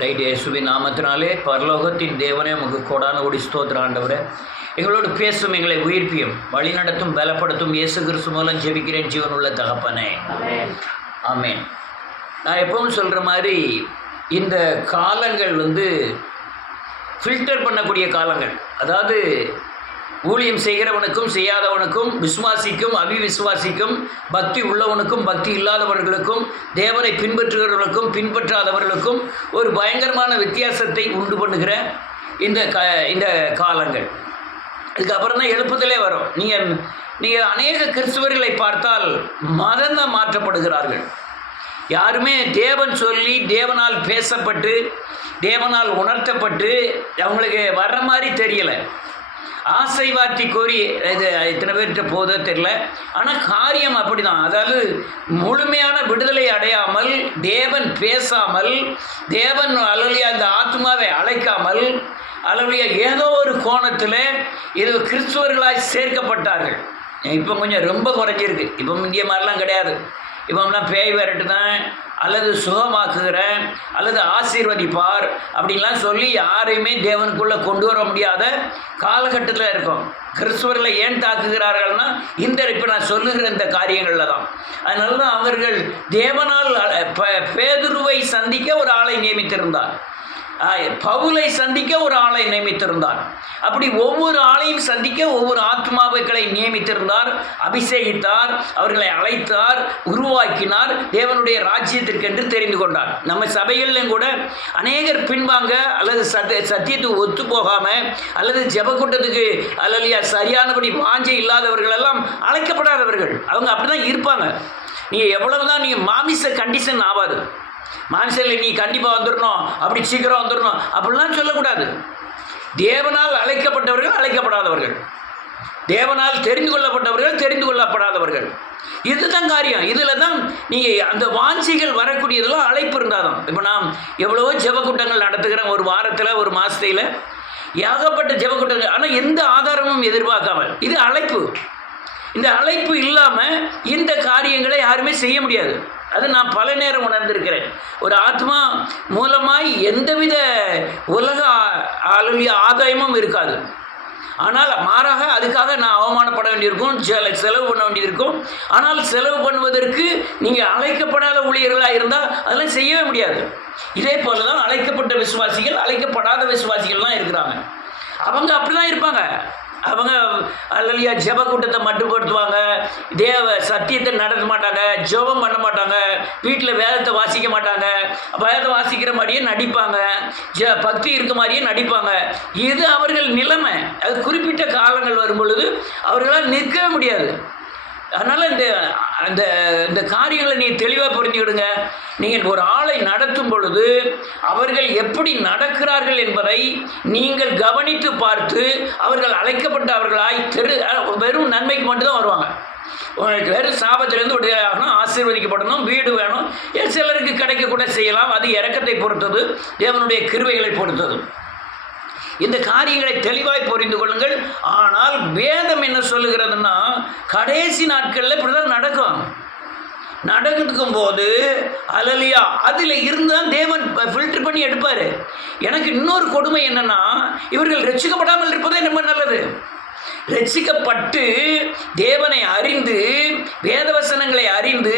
Right. இயேசுவின் நாமத்தினாலே பரலோகத்தின் தேவனே உமக்கு கோடான கோடி ஸ்தோத்திரம் ஆண்டவரே. எங்களோடு பேசும், எங்களை உயிர்ப்பியும் வழிநடத்தும் பலப்படுத்தும் இயேசு கிறிஸ்து மூலம் ஜெபிக்கிறேன் ஜீவனுள்ள தகப்பனே, ஆமென். நான் எப்பவும் சொல்கிற மாதிரி இந்த காலங்கள் ஃபில்டர் பண்ணக்கூடிய காலங்கள். அதாவது ஊழியம் செய்கிறவனுக்கும் செய்யாதவனுக்கும், விசுவாசிக்கும் அவிவிசுவாசிக்கும், பக்தி உள்ளவனுக்கும் பக்தி இல்லாதவர்களுக்கும், தேவனை பின்பற்றுகிறவர்களுக்கும் பின்பற்றாதவர்களுக்கும் ஒரு பயங்கரமான வித்தியாசத்தை உண்டு பண்ணுகிற இந்த காலங்கள். இதுக்கப்புறம் தான் எழுப்புதலே வரும். நீங்கள் அநேக கிறிஸ்துவர்களை பார்த்தால் மதம் மாற்றப்படுகிறார்கள். யாருமே தேவன் சொல்லி, தேவனால் பேசப்பட்டு, தேவனால் உணர்த்தப்பட்டு அவங்களுக்கு வர்ற மாதிரி தெரியலை. ஆசை வார்த்தை கோரி இது இத்தனை பேர்கிட்ட போதோ தெரியல. ஆனால் காரியம் அப்படி தான். அதாவது முழுமையான விடுதலை அடையாமல், தேவன் பேசாமல், தேவன் அல்லலியா அந்த ஆத்மாவை அழைக்காமல், அல்லலியா ஏதோ ஒரு கோணத்தில் இது கிறிஸ்துவர்களாய் சேர்க்கப்பட்டார்கள். இப்போ கொஞ்சம் ரொம்ப குறைஞ்சிருக்கு. இப்போ இந்திய மாதிரிலாம் கிடையாது. இப்போலாம் பேய் விரட்டுதான், அல்லது சுகமாக்குகிறேன், அல்லது ஆசீர்வதிப்பார் அப்படின்லாம் சொல்லி யாரையுமே தேவனுக்குள்ளே கொண்டு வர முடியாத காலகட்டத்தில் இருக்கும். கிறிஸ்துவர்களை ஏன் தாக்குகிறார்கள்னா இப்போ நான் சொல்லுகிற இந்த காரியங்களில் தான். அதனால தான் அவர்கள் தேவனால் பேதுருவை சந்திக்க ஒரு ஆளை நியமித்திருந்தார், பவுலை சந்திக்க ஒரு ஆளை நியமித்திருந்தார். அப்படி ஒவ்வொரு ஆளையும் சந்திக்க ஒவ்வொரு ஆத்மாக்களை நியமித்திருந்தார், அபிஷேகித்தார், அவர்களை அழைத்தார், உருவாக்கினார், தேவனுடைய ராஜ்யத்திற்கென்று தெரிந்து கொண்டார். நம்ம சபைகளிலும் கூட அநேகர் பின்வாங்க, அல்லது சத்தியத்துக்கு ஒத்து போகாமல், அல்லது ஜெபக்கூட்டத்துக்கு அல்லது சரியானபடி வாஞ்சை இல்லாதவர்கள் எல்லாம் அழைக்கப்படாதவர்கள். அவங்க அப்படி தான் இருப்பாங்க. நீங்கள் எவ்வளவுதான் நீங்கள் மாமிச கண்டிஷன் ஆகாது. மாமிசத்தில் நீ கண்டிப்பாக வந்துடணும், அப்படி சீக்கிரம் வந்துடணும் அப்படிலாம் சொல்லக்கூடாது. தேவனால் அழைக்கப்பட்டவர்கள், அழைக்கப்படாதவர்கள், தேவனால் தெரிந்து கொள்ளப்பட்டவர்கள், தெரிந்து கொள்ளப்படாதவர்கள், இதுதான் காரியம். இதில் தான் நீங்கள் அந்த வாஞ்சிகள் வரக்கூடியதெல்லாம் அழைப்பு இருந்தால் தான். இப்போ நான் எவ்வளவோ ஜெபக்கூட்டங்கள் நடத்துகிறேன், ஒரு வாரத்தில், ஒரு மாதத்தில் ஏகப்பட்ட ஜெபக்கூட்டங்கள். ஆனால் எந்த ஆதாரமும் எதிர்பார்க்காமல், இது அழைப்பு. இந்த அழைப்பு இல்லாமல் இந்த காரியங்களை யாருமே செய்ய முடியாது. அது நான் பல நேரம் உணர்ந்திருக்கிறேன். ஒரு ஆத்மா மூலமாய் எந்தவித உலக ஆதாயமும் இருக்காது. ஆனால் மாறாக அதுக்காக நான் அவமானப்பட வேண்டியிருக்கும், செலவு பண்ண வேண்டியிருக்கும். ஆனால் செலவு பண்ணுவதற்கு நீங்கள் அழைக்கப்படாத ஊழியர்களாக இருந்தால் அதெல்லாம் செய்யவே முடியாது. இதே போல தான் அழைக்கப்பட்ட விசுவாசிகள், அழைக்கப்படாத விசுவாசிகள்லாம் இருக்கிறாங்க. அவங்க அப்படி தான் இருப்பாங்க. அவங்க அல்லையா ஜெப கூட்டத்தை மட்டுப்படுத்துவாங்க, சத்தியத்தை நடத்த மாட்டாங்க, ஜெபம் பண்ண மாட்டாங்க, வீட்டில் வேதத்தை வாசிக்க மாட்டாங்க, வேதத்தை வாசிக்கிற மாதிரியே நடிப்பாங்க, பக்தி இருக்க மாதிரியே நடிப்பாங்க. இது அவர்கள் நிலைமை. அது குறிப்பிட்ட காலங்கள் வரும் பொழுது அவர்களால் நிற்கவே முடியாது. அதனால் இந்த காரியங்களை நீங்கள் தெளிவாக புரிஞ்சுக்கிடுங்க. நீங்கள் ஒரு ஆளை நடத்தும் பொழுது அவர்கள் எப்படி நடக்கிறார்கள் என்பதை நீங்கள் கவனித்து பார்த்து, அவர்கள் அழைக்கப்பட்டவர்களாய் வெறும் நன்மைக்கு மட்டும்தான் வருவாங்க. உங்களுக்கு வெறும் சாபத்திலேருந்து விடுதலையாகணும், ஆசீர்வதிக்கப்படணும், வீடு வேணும், சிலருக்கு கிடைக்கக்கூட செய்யலாம். அது இரக்கத்தை பொறுத்தது, தேவனுடைய கிருபைகளை பொறுத்தது. இந்த காரியங்களை தெளிவாய் புரிந்து கொள்ளுங்கள். ஆனால் வேதம் என்ன சொல்லுகிறதுன்னா, கடைசி நாட்களில் இப்படி தான் நடக்கும். நடக்கும் போது அல்லலியா அதில் இருந்தால் தேவன் ஃபில்டர் பண்ணி எடுப்பார். எனக்கு இன்னொரு கொடுமை என்னென்னா, இவர்கள் ரட்சிக்கப்படாமல் இருப்பதே ரொம்ப நல்லது. ரட்சிக்கப்பட்டு தேவனை அறிந்து, வேதவசனங்களை அறிந்து,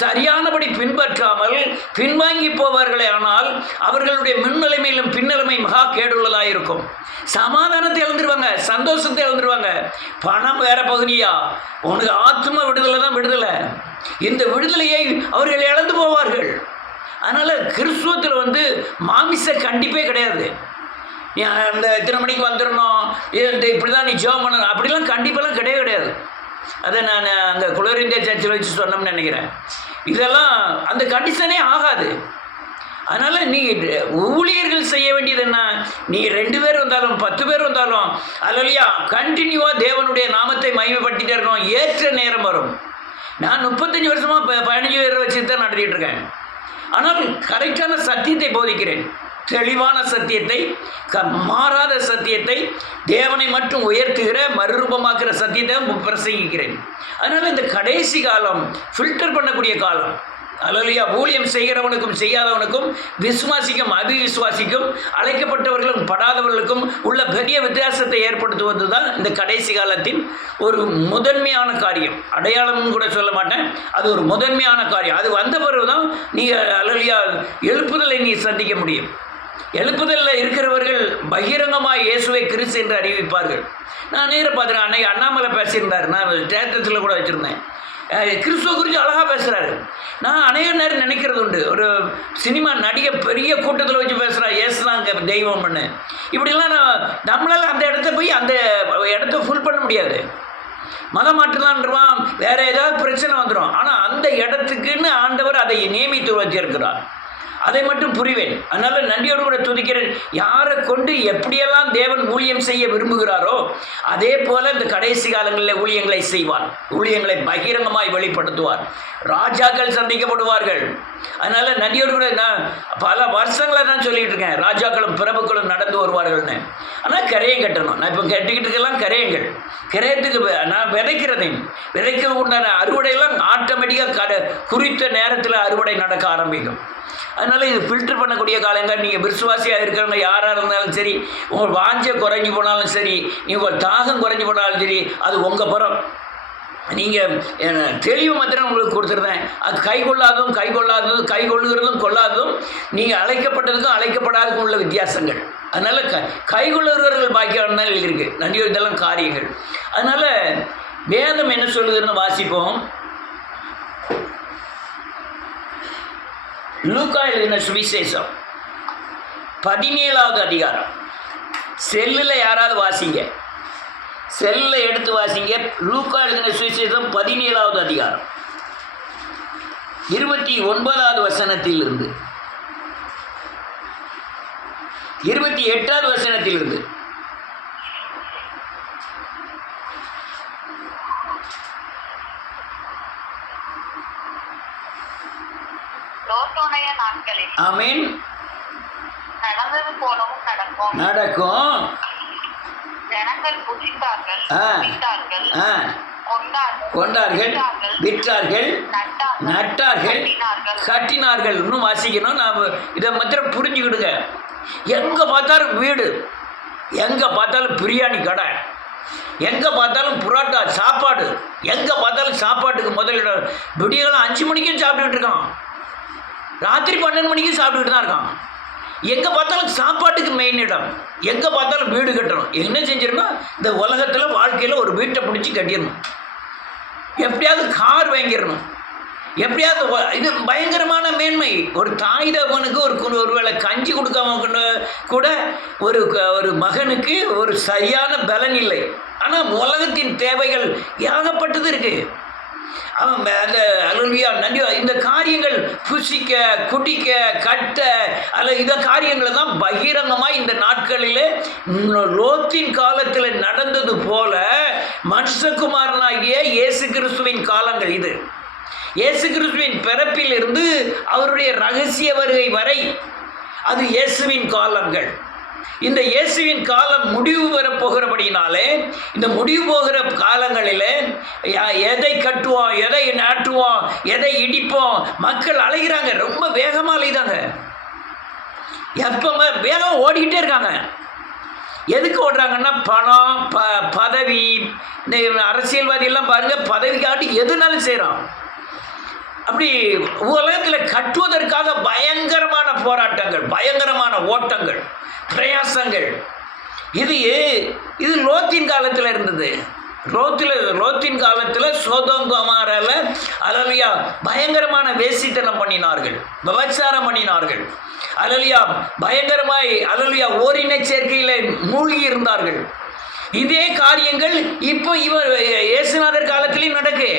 சரியானபடி பின்பற்றாமல் பின்வாங்கி போவார்களே, ஆனால் அவர்களுடைய முன்னிலைமையிலும் பின்னிலைமை மகா கேடுள்ளதாக இருக்கும். சமாதானத்தை இழந்துருவாங்க, சந்தோஷத்தை இழந்துருவாங்க. பணம் வேற பகுதியா, உனக்கு ஆத்ம விடுதலை தான் விடுதலை. இந்த விடுதலையை அவர்கள் இழந்து போவார்கள். அதனால் கிறிஸ்துவத்தில் மாமிச கண்டிப்பே கிடையாது. அந்த இத்தனை மணிக்கு வந்துடணும், இப்படி தான் நீ ஜெபம் பண்ணணும் அப்படிலாம் கண்டிப்பெல்லாம் கிடையாது. அதை நான் அங்கே குளர் இந்தியா சர்ச்சில் வச்சு சொன்னோம்னு நினைக்கிறேன். இதெல்லாம் அந்த கண்டிஷனே ஆகாது. அதனால் நீ ஊழியர்கள் செய்ய வேண்டியது என்ன, நீ 2 பேர் வந்தாலும் 10 பேர் வந்தாலும் அல்லையா கண்டினியூவாக தேவனுடைய நாமத்தை மகிமைப்படுத்திட்டே இருக்கணும். ஏற்ற நேரம் வரும். நான் 35 வருஷமாக 15 பேரை வச்சு தான் நடத்திட்டு இருக்கேன். ஆனால் கரெக்டான சத்தியத்தை போதிக்கிறேன். தெளிவான சத்தியத்தை, மாறாத சத்தியத்தை, தேவனை மட்டும் உயர்த்துகிற மறுரூபமாக்குற சத்தியத்தை பிரசங்கிக்கிறேன். அதனால் இந்த கடைசி காலம் ஃபில்டர் பண்ணக்கூடிய காலம். அல்லேலூயா. ஊழியம் செய்கிறவனுக்கும் செய்யாதவனுக்கும், விசுவாசிக்கும் அபிவிசுவாசிக்கும், அழைக்கப்பட்டவர்களும் படாதவர்களுக்கும் உள்ள பெரிய வித்தியாசத்தை ஏற்படுத்துவது தான் இந்த கடைசி காலத்தின் ஒரு முதன்மையான காரியம். அடையாளம்னு கூட சொல்ல மாட்டேன், அது ஒரு முதன்மையான காரியம். அது வந்த பிறகு தான் நீங்கள் அல்லேலூயா எழுப்புதலை நீ சந்திக்க முடியும். எழுப்புதலில் இருக்கிறவர்கள் பகிரங்கமாக இயேசுவை கிறிஸ்து என்று அறிவிப்பார்கள். நான் நேராக பார்த்துருக்கேன். அன்னைக்கு அண்ணாமலை பேசியிருந்தார், நான் தேட்டத்தில் கூட வச்சுருந்தேன். கிறிஸ்துவ குறித்து அழகாக பேசுகிறாரு. நான் அநேக நேரம் நினைக்கிறது உண்டு, ஒரு சினிமா நடிகை பெரிய கூட்டத்தில் வச்சு பேசுகிறா, ஏசுதாங்க தெய்வம் பண்ணு, இப்படிலாம் நம்மளால் அந்த இடத்த போய் அந்த இடத்த ஃபுல் பண்ண முடியாது. மதம் மாற்றலான்றான், வேறு ஏதாவது பிரச்சனை வந்துடும். ஆனால் அந்த இடத்துக்குன்னு ஆண்டவர் அதை நியமித்து வச்சிருக்கிறார். அதை மட்டும் புரிவேன். அதனால் நன்றியோடு கூட துதிக்கிறேன். யாரை கொண்டு எப்படியெல்லாம் தேவன் ஊழியம் செய்ய விரும்புகிறாரோ அதே போல் இந்த கடைசி காலங்களில் ஊழியங்களை செய்வார். ஊழியங்களை பகிரங்கமாய் வெளிப்படுத்துவார். ராஜாக்கள் சந்திக்கப்படுவார்கள். அதனால் நன்றியோடு கூட நான் பல வருஷங்களை தான் சொல்லிகிட்டு இருக்கேன், ராஜாக்களும் பிரபுக்களும் நடந்து வருவார்கள்னு. ஆனால் கரையம் கட்டணும். நான் இப்போ கட்டிக்கிட்டு இருக்கலாம் கரையங்கள். கரையத்துக்கு நான் விதைக்க உண்டான அறுவடையெல்லாம் ஆட்டோமேட்டிக்காக குறித்த நேரத்தில் அறுவடை நடக்க ஆரம்பிக்கும். அதனால் இது ஃபில்டர் பண்ணக்கூடிய காலங்கள். நீங்கள் விசுவாசியாக இருக்கிறவங்க யாராக இருந்தாலும் சரி, உங்கள் வாஞ்சை குறைஞ்சி போனாலும் சரி, உங்கள் தாகம் குறைஞ்சி போனாலும் சரி, அது உங்கள் புறம். நீங்கள் தெளிவு மாத்திரம் உங்களுக்கு கொடுத்துருந்தேன். அது கை கொள்ளுகிறதும் கொள்ளாததும் நீங்கள் அழைக்கப்பட்டதுக்கும் அழைக்கப்படாததுக்கும் உள்ள வித்தியாசங்கள். அதனால் கைகொள்ளுகிறவர்கள் பாக்கியம் தான் எழுதியிருக்கு. நன்றியோ இதெல்லாம் காரியங்கள். அதனால் வேதம் என்ன சொல்லுதுன்னு வாசிப்போம். லூக்கா எழுதின சுவிசேஷம் 17வது அதிகாரம். செல்லில் யாராவது வாசிங்க, செல்லில் எடுத்து வாசிங்க. லூக்கா எழுதின சுவிசேஷம் 17வது அதிகாரம் 29வது வசனத்திலிருந்து 28வது வசனத்திலிருந்து. ஆமென். நடந்தது போலவும் நடக்கும். ஜனங்கள் புசித்தார்கள், கொண்டார்கள், விற்றார்கள், நட்டார்கள், கட்டினார்கள். இன்னும் வாசிக்கணும். நாம் இதை மாத்திரம் புரிஞ்சுக்கிடுங்க. எங்கே பார்த்தாலும் வீடு, எங்கே பார்த்தாலும் பிரியாணி கடை, எங்கே பார்த்தாலும் புரோட்டா சாப்பாடு, எங்கே பார்த்தாலும் சாப்பாட்டுக்கு முதலிடம். விடியெல்லாம் 5 மணிக்கும் சாப்பிட்டுக்கிட்டு இருக்கான், ராத்திரி 12 மணிக்கும் சாப்பிட்டுக்கிட்டு தான் இருக்கான். எங்கே பார்த்தாலும் சாப்பாட்டுக்கு மெயின் இடம். எங்கே பார்த்தாலும் வீடு கட்டணும். என்ன செஞ்சிடணும், இந்த உலகத்தில் வாழ்க்கையில் ஒரு வீட்டை பிடிச்சி கட்டிடணும், எப்படியாவது கார் வாங்கிடணும், எப்படியாவது. இது பயங்கரமான மேன்மை. ஒரு தாய் தகவனுக்கு ஒரு வேளை கஞ்சி கொடுக்காம கூட ஒரு மகனுக்கு ஒரு சரியான பலன் இல்லை. ஆனால் உலகத்தின் தேவைகள் ஏகப்பட்டது இருக்குது. அவன் அந்த அல்லேலூயா நன்றி. இந்த காரியங்கள் புசிக்க, குடிக்க, கட்ட இந்த காரியங்களை தான் பகிரங்கமாக இந்த நாட்களில் லோத்தின் காலத்தில் நடந்தது போல மனுஷகுமாரனாகிய இயேசு கிறிஸ்துவின் காலங்கள் இது. இயேசு கிறிஸ்துவின் பிறப்பிலிருந்து அவருடைய ரகசிய வருகை வரை அது இயேசுவின் காலங்கள். இந்த இயேசுவின் காலம் முடிவு பெறப்போகிறபடினாலே இந்த முடிவு போகிற காலங்களில் எதை கட்டுவோம், எதை நாட்டுவோம், எதை இடிப்போம், மக்கள் அலைகிறாங்க. ரொம்ப வேகமாக அலைதாங்க. எப்போ வேகம் ஓடிக்கிட்டே இருக்காங்க. எதுக்கு ஓடுறாங்கன்னா பணம், பதவி. இந்த அரசியல்வாதியெல்லாம் பாருங்கள், பதவிக்காட்டி எதுனாலும் செய்கிறான். அப்படி உலகத்தில் கட்டுவதற்காக பயங்கரமான போராட்டங்கள், பயங்கரமான ஓட்டங்கள், பிரயாசங்கள். இது லோத்தின் காலத்தில் இருந்தது. லோத்தின் காலத்தில் சோதோம் கொமோரால அல்லேலூயா பயங்கரமான வேசித்தனம் பண்ணினார்கள், விபச்சாரம் பண்ணினார்கள். அல்லேலூயா பயங்கரமாய் அல்லேலூயா ஓரின சேர்க்கையில் மூழ்கி இருந்தார்கள். இதே காரியங்கள் இப்போ இயேசுநாதர் காலத்திலையும் நடக்கு.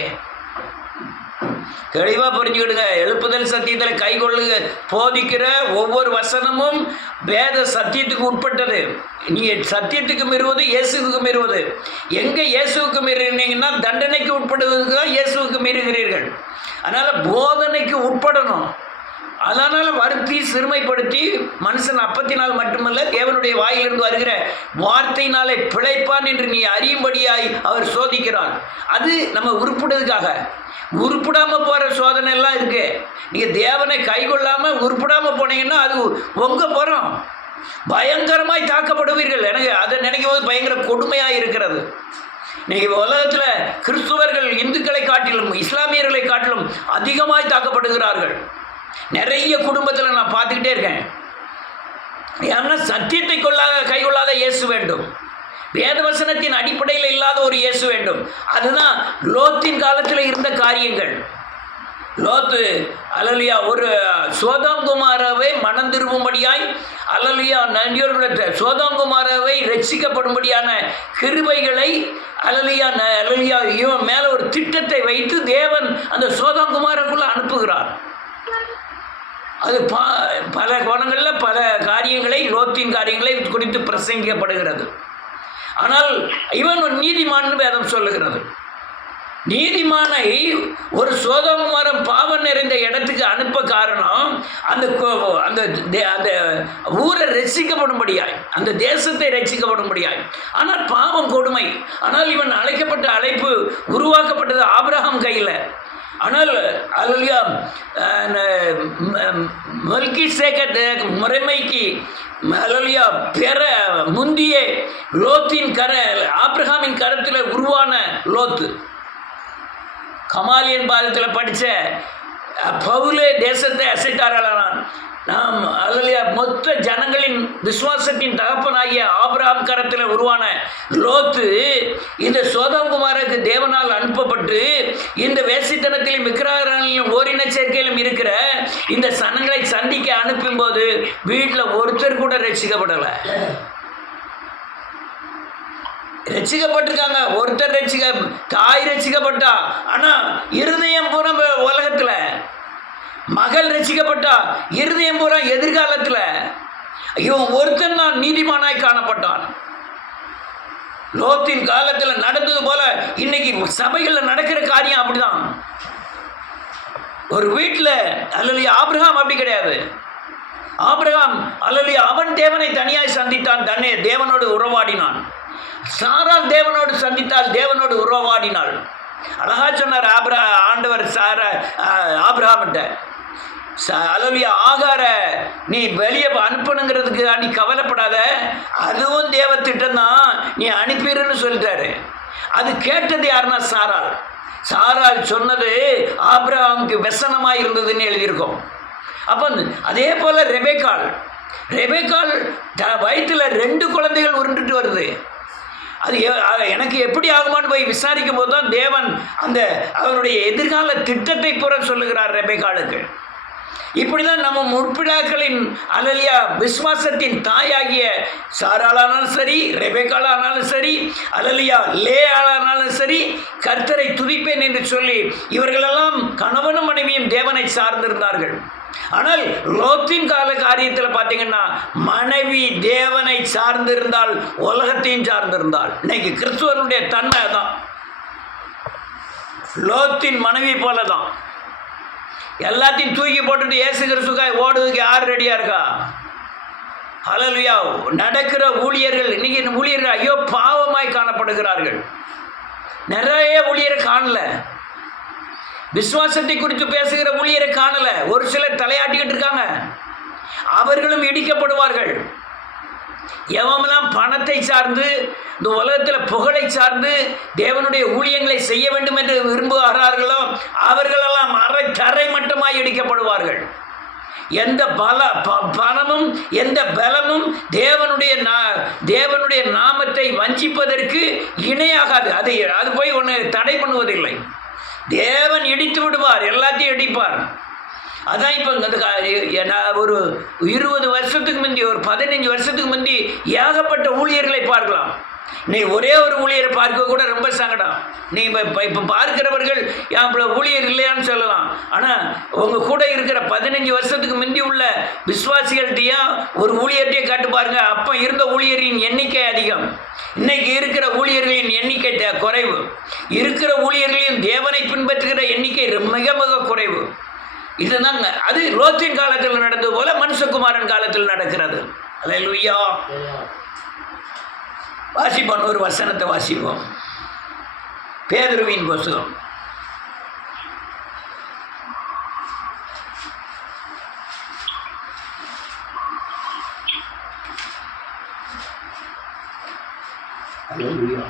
தெளிவாக புரிஞ்சுக்கிடுங்க. எழுப்புதல் சத்தியத்தில் கைகொள்ளுங்க. போதிக்கிற ஒவ்வொரு வசனமும் வேத சத்தியத்துக்கு உட்பட்டது. நீங்கள் சத்தியத்துக்கு மீறுவது இயேசுவுக்கு மீறுவது. எங்கே இயேசுவுக்கு மீறினீங்கன்னா தண்டனைக்கு உட்படுவதுக்கு தான் இயேசுவுக்கு மீறுகிறீர்கள். அதனால் போதனைக்கு உட்படணும். அதனால் வருத்தி சிறுமைப்படுத்தி மனுஷன் அப்பத்தினால் மட்டுமல்ல தேவனுடைய வாயிலிருந்து வருகிற வார்த்தையினாலே பிழைப்பான் என்று நீ அறியும்படியாய் அவர் சோதிக்கிறார். அது நம்ம உருப்படுறதுக்காக. உருப்படாமல் போகிற சோதனை எல்லாம் இருக்குது. நீங்கள் தேவனை கைகொள்ளாமல் உருப்படாமல் போனீங்கன்னா அது உங்கள் புறம் பயங்கரமாய் தாக்கப்படுவீர்கள். எனக்கு அதை நினைக்கும் போது பயங்கர கொடுமையாக இருக்கிறது. இன்னைக்கு உலகத்தில் கிறிஸ்துவர்கள் இந்துக்களை காட்டிலும் இஸ்லாமியர்களை காட்டிலும் அதிகமாய் தாக்கப்படுகிறார்கள். நிறைய குடும்பத்தில் நான் பார்த்துக்கிட்டே இருக்கேன். ஏன்னா சத்தியத்தை கைகொள்ளாத இயேசு வேண்டும், வேதவசனத்தின் அடிப்படையில் இல்லாத ஒரு இயேசு வேண்டும். அதுதான் லோத்தின் காலத்தில் இருந்த காரியங்கள். லோத்து அல்லேலூயா ஒரு சோதோம் குமாராவை மனம் திரும்பும்படியாய் அல்லேலூயா நன்றியோடு சோதோம் குமாராவை ரட்சிக்கப்படும்படியான கிருபைகளை அல்லேலூயா இவன் மேலே ஒரு திட்டத்தை வைத்து தேவன் அந்த சோதோம் குமாரக்குள்ளே அனுப்புகிறார். அது பல கோணங்களில் பல காரியங்களை லோத்தின் காரியங்களை குறித்து பிரசங்கிக்கப்படுகிறது. ஆனால் இவன் ஒரு நீதிமான் வேதம் சொல்லுகிறது. நீதிமானை ஒரு சோதோமரம் பாவம் நிறைந்த இடத்துக்கு அனுப்ப காரணம் அந்த அந்த ஊரை ரட்சிக்கப்படும்படியாய், அந்த தேசத்தை ரட்சிக்கப்படும்படியாய். ஆனால் பாவம் கொடுமை. ஆனால் இவன் அழைக்கப்பட்ட அழைப்பு உருவாக்கப்பட்டது ஆபிரகாம் கையில். ஆனால் அல்லேலூயா மெல்கிசேதேக் முறைமைக்கு அல்லேலூயா பெற முந்திய லோத்தின் ஆபிரகாமின் கரத்தில் உருவான லோத்து. கமாலியன் பாதத்தில் படித்த பவுலே தேசத்தை அசைத்தாராளான். நாம் அல்லேலூயா மொத்த ஜனங்களின் விசுவாசத்தின் தகப்பனாகிய ஆபிரகாம் கரத்தில் உருவான லோத்து இந்த சோதோம் குமாருக்கு தேவனால் அனுப்பப்பட்டு இந்த வேசித்தனத்திலும் விக்கிரகங்களிலும் ஓரின சேர்க்கையிலும் இருக்கிற இந்த சனங்களை சந்திக்க அனுப்பும்போது வீட்டில் ஒருத்தர் கூட ரட்சிக்கப்படலை. ரட்சிக்கப்பட்டிருக்காங்க, ஒருத்தர் தாய் ரட்சிக்கப்பட்டா. ஆனால் இருதயம் பூரா உலகத்தில். மகள் ரட்சிக்கப்பட்டா, இருதயம் பூரா எதிர்காலத்தில். இவன் ஒருத்தன் தான் நீதிமானாய் காணப்பட்டான். லோத்தின் காலத்தில் நடந்தது போல இன்னைக்கு சபைகளில் நடக்கிற காரியம் அப்படிதான். ஒரு வீட்டில் அல்லேலூயா ஆபிரகாம் அப்படி கிடையாது. ஆபிரகாம் அல்லேலூயா அவன் தேவனை தனியாய் சந்தித்தான், தேவனோடு உறவாடினான். சாராள் தேவனோடு சந்தித்தால் தேவனோடு உறவாடினாள். அழகா சொன்னார் ஆண்டவர் ஆபிரகாம்கிட்ட, அல்லேலூயா ஆகார நீ வெளியே அனுப்பணுங்கிறதுக்கு நீ கவலைப்படாத, அதுவும் தேவ திட்டம் தான், நீ அனுப்பிடுன்னு சொல்லிட்டாரு. அது கேட்டது யாருன்னா சாராள். சாராள் சொன்னது ஆபிரகாமுக்கு வெசனமாக இருந்ததுன்னு எழுதியிருக்கோம். அப்போ அதே போல் ரெபேக்காள் வயிற்றில் 2 குழந்தைகள் உருண்டுட்டு வருது. அது எனக்கு எப்படி ஆகுமான்னு போய் விசாரிக்கும் போது தான் தேவன் அவருடைய எதிர்கால திட்டத்தை புற சொல்லுகிறார் ரெபேக்காளுக்கு. இப்படி தான் நம்ம முற்பிதாக்களின் அல்லேலூயா விசுவாசத்தின் தாயாகிய சாராளானாலும் சரி, ரெபேக்காளானாலும் சரி, அல்லேலூயா லேயாளானாலும் சரி, கர்த்தரை துதிப்பேன் என்று சொல்லி இவர்களெல்லாம் கணவனும் மனைவியும் தேவனை சார்ந்திருந்தார்கள். ஆனால் லோத்தின் கால காரியத்தில் பார்த்தீங்கன்னா மனைவி தேவனை சார்ந்திருந்தால் உலகத்தையும் சார்ந்திருந்தாள். இன்னைக்கு கிறிஸ்துவனுடைய தன்மை தான் லோத்தின் மனைவி போல தான். எல்லாத்தையும் தூக்கி போட்டுட்டு இயேசு கிறிஸ்துக்காய் ஓடுறதுக்கு யார் ரெடியாக இருக்கா? அல்லேலூயா. நடக்கிற ஊழியர்கள் இன்னைக்கு ஊழியர்கள் ஐயோ பாவமாய் காணப்படுகிறார்கள். நிறைய ஊழியரை காணல. விசுவாசத்தை குறித்து பேசுகிற ஊழியரை காணல. ஒரு சிலர் தலையாட்டிக்கிட்டு இருக்காங்க. அவர்களும் இடிக்கப்படுவார்கள். எவமெல்லாம் பணத்தை சார்ந்து இந்த உலகத்தில் புகழை சார்ந்து தேவனுடைய ஊழியங்களை செய்ய வேண்டும் என்று விரும்புகிறார்களோ அவர்களெல்லாம் தரை மட்டமாய் இடிக்கப்படுவார்கள். எந்த பணமும் எந்த பலமும் தேவனுடைய நாமத்தை வஞ்சிப்பதற்கு இணையாகாது. அது போய் ஒன்று தடை பண்ணுவதில்லை. தேவன் இடித்து விடுவார், எல்லாத்தையும் இடிப்பார். அதான் இப்போ ஒரு 20 வருஷத்துக்கு முந்தி, ஒரு 15 வருஷத்துக்கு முந்தி ஏகப்பட்ட ஊழியர்களை பார்க்கலாம். நீ ஒரே ஒரு ஊழியரை பார்க்க கூட ரொம்ப சங்கடம். நீ இப்போ பார்க்கிறவர்கள் இவ்வளோ ஊழியர் இல்லையான்னு சொல்லலாம். ஆனால் உங்கள் கூட இருக்கிற 15 வருஷத்துக்கு முந்தி உள்ள விசுவாசிகள்கிட்டையும் ஒரு ஊழியர்கிட்டையே காட்டு பாருங்க. அப்போ இருந்த ஊழியரின் எண்ணிக்கை அதிகம். இன்னைக்கு இருக்கிற ஊழியர்களின் எண்ணிக்கை குறைவு. இருக்கிற ஊழியர்களின் தேவனை பின்பற்றுகிற எண்ணிக்கை மிக மிக குறைவு. இதுதாங்க அது லோத்தின் காலத்தில் நடந்தது போல மனுஷகுமாரன் காலத்தில் நடக்கிறது. அல்லேலூயா. வாசிப்போம், ஒரு வசனத்தை வாசிப்போம். பேதுருவின் புத்தகம் அல்லேலூயா.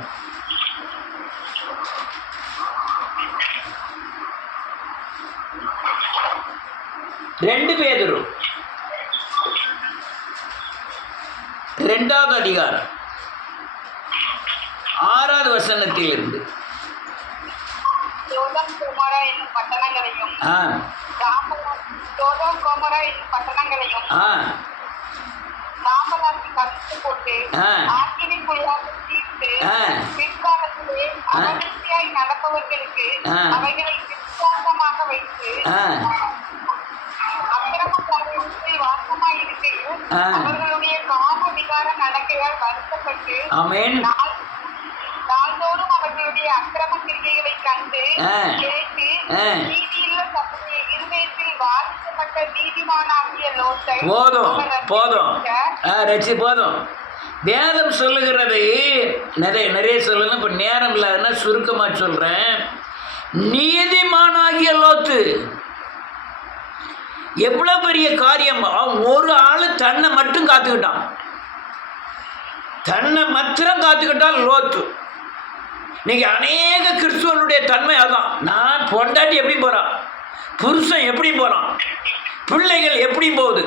2 பேதுரு 2வது அதிகாரம் 6வது வசனத்திலிருந்து. சோதோம் கோமோரா என்னும் பட்டணங்களையும் ஆ சோதோம் கோமோரா என்னும் பட்டணங்களையும் ஆ சாம்பலாக்கி கவிழ்த்து போட்டு ஆ ஆக்கினைக்குள்ளாக தீர்த்து ஆ பிற்காலத்திலே அவநீதியாய் நடப்பவர்களுக்கு ஆ. அவைகளை விசுவாசமாக வைத்து ஆ அக்கிரமக்காரர்கள் வாசமாய் இருக்கையில் ஆ. அவர்களுடைய காம விகார நடக்கையால் வருத்தப்பட்டு ஆமென். நாள்தோறும் அவர்களுடைய அக்கிரம கிரியைகளை கண்டு ஆ. கேட்டு ஆ. நீதியுள்ள தம்முடைய இருதயத்தில் வாதிக்கப்பட்ட நீதிமானாகிய லோத்தை போதும் அவர் போதும் ரட்சிக்க போதும். வேதம் சொல்லுகிறது நிறைய சொல்லணும். இப்போ நேரம் இல்லாதன்னா சுருக்கமாக சொல்கிறேன். நீதிமானாகிய லோத்து எவ்வளோ பெரிய காரியம். அவன் ஒரு ஆள் தன்னை மட்டும் காத்துக்கிட்டான். தன்னை மாத்திரம் காத்துக்கிட்டான் லோத்து. இன்னைக்கு அநேக கிறிஸ்துவனுடைய தன்மை அதான். நான் பொண்டாட்டி எப்படி போகிறான், புருஷன் எப்படி போகிறான், பிள்ளைகள் எப்படி போகுது,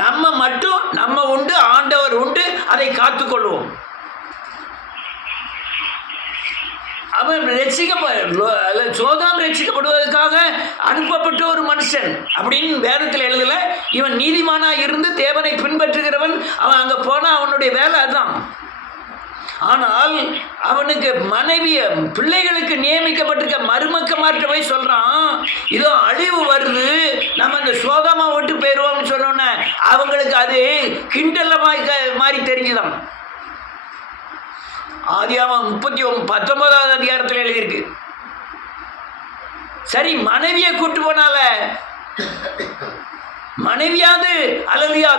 நம்ம மட்டும் நம்ம உண்டு, ஆண்டவர் உண்டு, அதை காத்துக்கொள்வோம். அவன் சோதோம் ரட்சிக்கப்படுவதற்காக அனுப்பப்பட்ட ஒரு மனுஷன் அப்படின்னு வேதத்தில் எழுதல. இவன் நீதிமானா இருந்து தேவனை பின்பற்றுகிறவன். அவன் அங்கே போனால் அவனுடைய வேலை அதுதான். ஆனால் அவனுக்கு மனைவிய பிள்ளைகளுக்கு நியமிக்கப்பட்டிருக்க மருமக்கமார்ட்ட போய் சொல்கிறான், இதோ அழிவு வருது, நம்ம இந்த சோதமா விட்டு போயிடுவோம்னு சொன்னோன்னே அவங்களுக்கு அது கிண்டலமாக மாதிரி தெரிஞ்சுதான். ஆதியாகமம் 19வது அதிகாரத்தில் எழுதியிருக்கு. சரி, மனைவியை கூட்டு போனால மனைவியாவது அல்லையா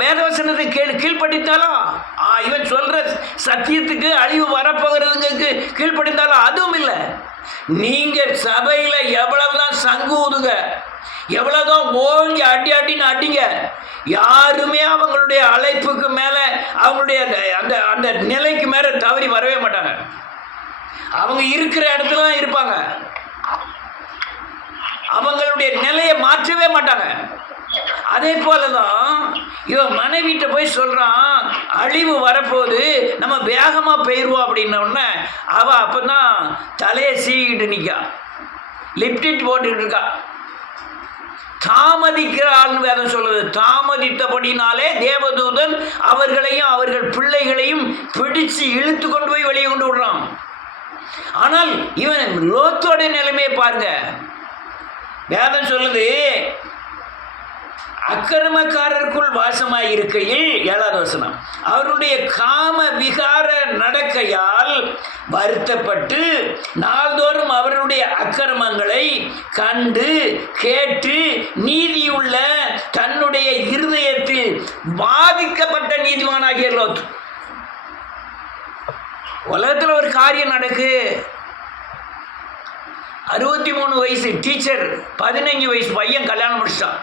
வேதவசனத்தை கீழ்ப்படித்தாலும், இவன் சொல்ற சத்தியத்துக்கு அழிவு வரப்போகிறதுக்கு கீழ்ப்படித்தாலும் அதுவும் இல்லை. நீங்கள் சபையில் எவ்வளவுதான் சங்கு ஊதுங்க, எவ்வளவுதான் ஓங்கி அடின்னு அடிங்க, யாருமே அவங்களுடைய அழைப்புக்கு மேலே அவங்களுடைய அந்த அந்த நிலைக்கு மேலே தவறி வரவே மாட்டாங்க. அவங்க இருக்கிற இடத்துல தான் இருப்பாங்க. அவங்களுடைய நிலையை மாற்றவே மாட்டாங்க. அதே போலதான் இவன் மனைவிட்ட போய் சொல்றான், அழிவு வரப்போது, நம்ம வேகமா போயிடுவோம் அப்படின்னோடனே அவ அப்பதான் தலையை சீக்கிட்டு நிற்கா, லிப்டிட் போட்டுக்கிட்டு இருக்கா. தாமதிக்கிறாள்னு வேதம் சொல்லுது. தாமதித்தபடினாலே தேவதூதன் அவர்களையும் அவர்கள் பிள்ளைகளையும் பிடிச்சு இழுத்து கொண்டு போய் வெளியே கொண்டு விடுறான். ஆனால் இவன் லோத்தோட நிலைமையை பாருங்க. வேதம் சொல்லுது, அக்கிரமக்காரருக்குள் வாசமாய் இருக்கையில் 7வது வசனம், அவருடைய காம விகார நடக்கையால் வருத்தப்பட்டு நாள்தோறும் அவருடைய அக்கிரமங்களை கண்டு கேட்டு நீதியுள்ள தன்னுடைய இருதயத்தில் பாதிக்கப்பட்ட நீதிமானாகிய லோத். உலகத்தில் ஒரு காரியம் நடக்கு. 63 வயசு டீச்சர், 15 வயசு பையன் கல்யாணம் முடிச்சிட்டான்.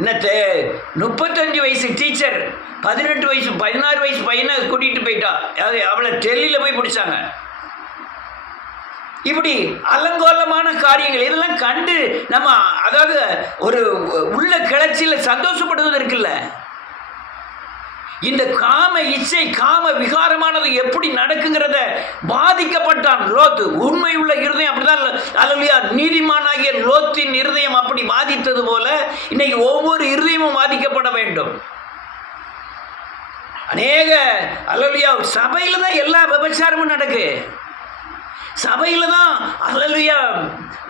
இன்னத்த 35 வயசு டீச்சர் 18 வயசு 16 வயசு பையனை கூட்டிகிட்டு போயிட்டா. அவளை டெல்லியில் போய் பிடிச்சாங்க. இப்படி அலங்கோலமான காரியங்கள் இதெல்லாம் கண்டு நம்ம அதாவது ஒரு உள்ள கிளர்ச்சியில் சந்தோஷப்படுவது இருக்குல்ல. இந்த காம இச்சை காம விகாரமானது எப்படி நடக்குங்கிறத பாதிக்கப்பட்டான் லோத்து. உண்மை உள்ள இருதயம் அப்படிதான். அல்லேலூயா. நீதிமானாகிய லோத்தின் இருதயம் அப்படி பாதித்தது போல இன்னைக்கு ஒவ்வொரு இருதயமும் பாதிக்கப்பட வேண்டும். அநேக அல்லேலூயா சபையில் தான் எல்லா விபச்சாரமும் நடக்கு. சபையில் தான் அல்லேலூயா.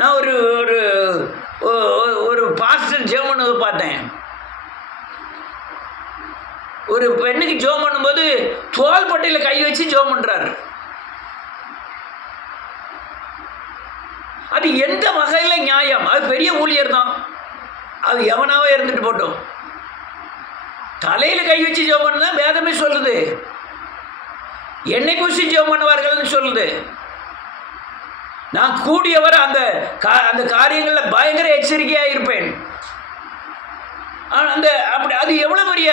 நான் ஒரு ஒரு பாஸ்டர் ஜெபம் பண்ணது பார்த்தேன். ஒரு பெண்ணுக்கு ஜெபம் பண்ணும்போது தோள்பட்டையில் கை வச்சு ஜெபம் பண்றாரு. அது எந்த வகையில் நியாயம்? அது பெரிய ஊழியர் தான், அது எவனாவே இருந்துட்டு போட்டோம். தலையில் கை வச்சு ஜெபம் பண்ண வேதமே சொல்லுது. எண்ணெய் பூசி ஜெபம் பண்ணுவார்கள்னு சொல்லுது. நான் கூடியவர் அந்த காரியங்களில் பயங்கர எச்சரிக்கையாக இருப்பேன். அந்த அப்படி அது எவ்வளோ பெரிய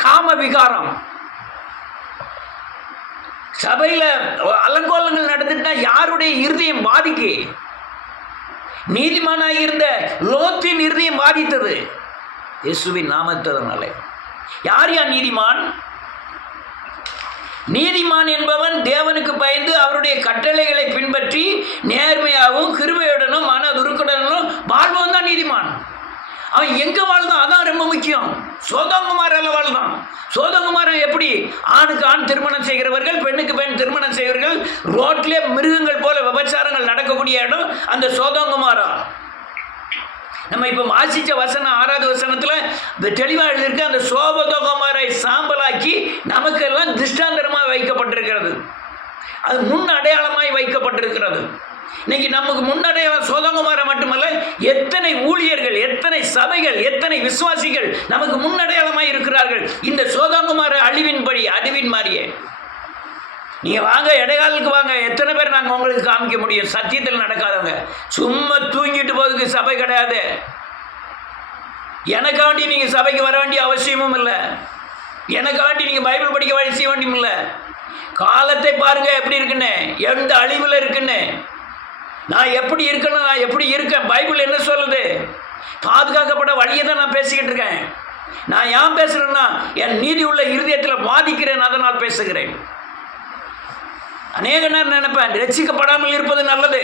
காம விகாரம். சபையில் அலங்கோலங்கள் நடந்துட்டா யாருடைய இருதயம் பாதிக்கு? நீதிமானாக இருந்த லோத்தின் இருதயம் பாதித்தது இயேசுவின் நாமத்தினால. யார் நீதிமான்? நீதிமான் என்பவன் தேவனுக்கு பயந்து அவருடைய கட்டளைகளை பின்பற்றி நேர்மையாகவும் கிருபையுடனும் மன துருக்குடனும் வாழ்வன் தான் நீதிமான். அவன் எங்கே வாழ்ந்தான்? அதான் ரொம்ப முக்கியம். சோதோங்குமாரால் வாழ்ந்தான். சோதோங்குமாரன் எப்படி? ஆணுக்கு ஆண் திருமணம் செய்கிறவர்கள், பெண்ணுக்கு பெண் திருமணம் செய்கிறவர்கள், ரோட்லேயே மிருகங்கள் போல விபச்சாரங்கள் நடக்கக்கூடிய இடம் அந்த சோதோங்குமாரா. நம்ம இப்போ வாசித்த வசனம் 6வது வசனத்தில் தெளிவாக எழுதியிருக்கு. அந்த சோதோங்குமாரை சாம்பலாக்கி நமக்கெல்லாம் திருஷ்டாந்தரமாக வைக்கப்பட்டிருக்கிறது. அது முன் அடையாளமாய் வைக்கப்பட்டிருக்கிறது. இன்னைக்கு நமக்கு முன்னடையாளம் சோதோங்குமாரை மட்டுமல்ல, எத்தனை ஊழியர்கள், எத்தனை சபைகள், எத்தனை விசுவாசிகள் நமக்கு முன்னடையாளமாய் இருக்கிறார்கள். இந்த சோதோங்குமாரை அழிவின்படி அழிவின் மாதிரியே. நீங்கள் வாங்க, இடைக்காலுக்கு வாங்க, எத்தனை பேர் நாங்கள் உங்களுக்கு காமிக்க முடியும்? சத்தியத்தில் நடக்காதவங்க, சும்மா தூங்கிட்டு போகிறதுக்கு சபை கிடையாது. எனக்காண்டி நீங்கள் சபைக்கு வர வேண்டிய அவசியமும் இல்லை. எனக்காண்டி நீங்கள் பைபிள் படிக்க அவசியம் வேண்டியும் இல்லை. காலத்தை பாருங்கள் எப்படி இருக்குன்னு, எந்த அழிவில் இருக்குன்னு. நான் எப்படி இருக்கணும், நான் எப்படி இருக்கேன், பைபிள் என்ன சொல்லுது? பாதுகாக்கப்பட வழியை தான் நான் பேசிக்கிட்டு இருக்கேன். நான் ஏன் பேசுகிறேன்னா, என் நீதி உள்ள இருதயத்தில் பாதிக்கிறேன், அதனால் பேசுகிறேன். அநேக நேரம் நினைப்பேன், ரட்சிக்கப்படாமல் இருப்பது நல்லது.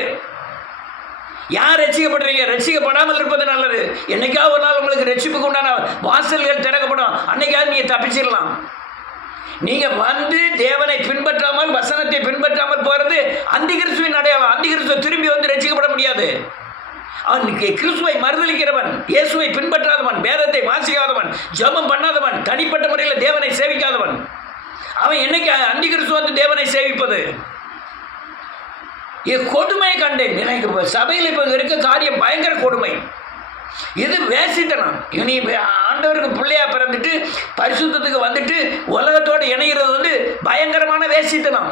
யார் ரட்சிக்கப்படுறீங்க? ரட்சிக்கப்படாமல் இருப்பது நல்லது. என்னைக்காவது ஒரு நாள் உங்களுக்கு ரட்சிப்புக்கு உண்டான வாசல்கள் திறக்கப்படும். அன்னைக்காவது நீங்கள் தப்பிச்சிடலாம். நீங்கள் வந்து தேவனை பின்பற்றாமல், வசனத்தை பின்பற்றாமல் போகிறது அந்தி கிறிஸ்துவின் அடையாளம். அந்தி கிறிஸ்துவ திரும்பி வந்து ரட்சிக்கப்பட முடியாது. அவன் கிறிஸ்துவை மறுதலிக்கிறவன், இயேசுவை பின்பற்றாதவன், வேதத்தை வாசிக்காதவன், ஜெபம் பண்ணாதவன், தனிப்பட்ட முறையில் தேவனை சேவிக்காதவன், அவன் என்னைக்கு அந்தி கிறிஸ்துவ வந்து தேவனை சேவிப்பது? கொடுமையை கண்டேன். எனக்கு சபையில் இப்போ இருக்க காரியம் பயங்கர கொடுமை. இது வேசித்தனம். இனி ஆண்டவருக்கு பிள்ளையா பிறந்துட்டு பரிசுத்தத்துக்கு வந்துட்டு உலகத்தோடு இணைகிறது வந்து பயங்கரமான வேசித்தனம்.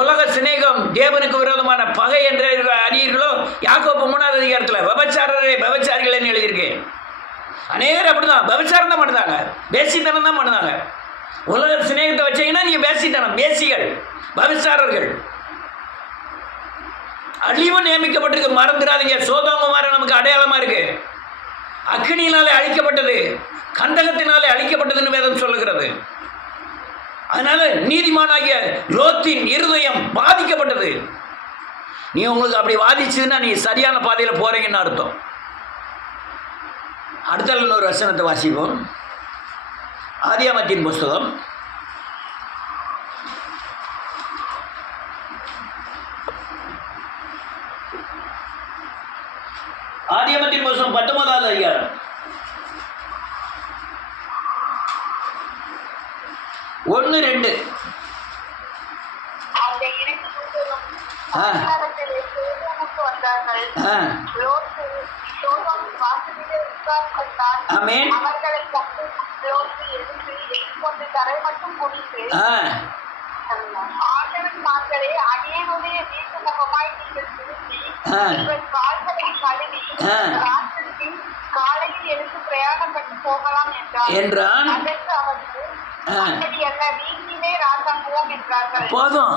உலக சிநேகம் தேவனுக்கு விரோதமான பகை என்ற அறியீர்களோ? யாக்கோபு 3வது அதிகாரத்தில் விபச்சாரரே விபச்சாரிகள்னு எழுதியிருக்கேன். அநேகர் அப்படிதான் விபச்சாரம் தான் பண்ணுறாங்க, வேசித்தனம் தான் பண்ணுறாங்க. உலக சிநேகத்தை வச்சீங்கன்னா நீங்கள் வேசித்தனம், வேசிகள், விபச்சாரர்கள். அழிவு நியமிக்கப்பட்டிருக்கு, மறந்துடாதீங்க. சோதோங்குமாரை நமக்கு அடையாளமாக இருக்கு. அக்கினியினாலே அழிக்கப்பட்டது, கந்தகத்தினாலே அழிக்கப்பட்டதுன்னு வேதம் சொல்லுகிறது. அதனால நீதிமானாகிய லோத்தின் இருதயம் பாதிக்கப்பட்டது. நீ உங்களுக்கு அப்படி பாதிச்சதுன்னா நீ சரியான பாதையில் போறீங்கன்னு அர்த்தம். அடுத்த இன்னொரு வசனத்தை வாசிப்போம். ஆதியாகமத்தின் புஸ்தகம் 19வது அதிகாரம் 1-2. ஆமென். என்றான். போதும்,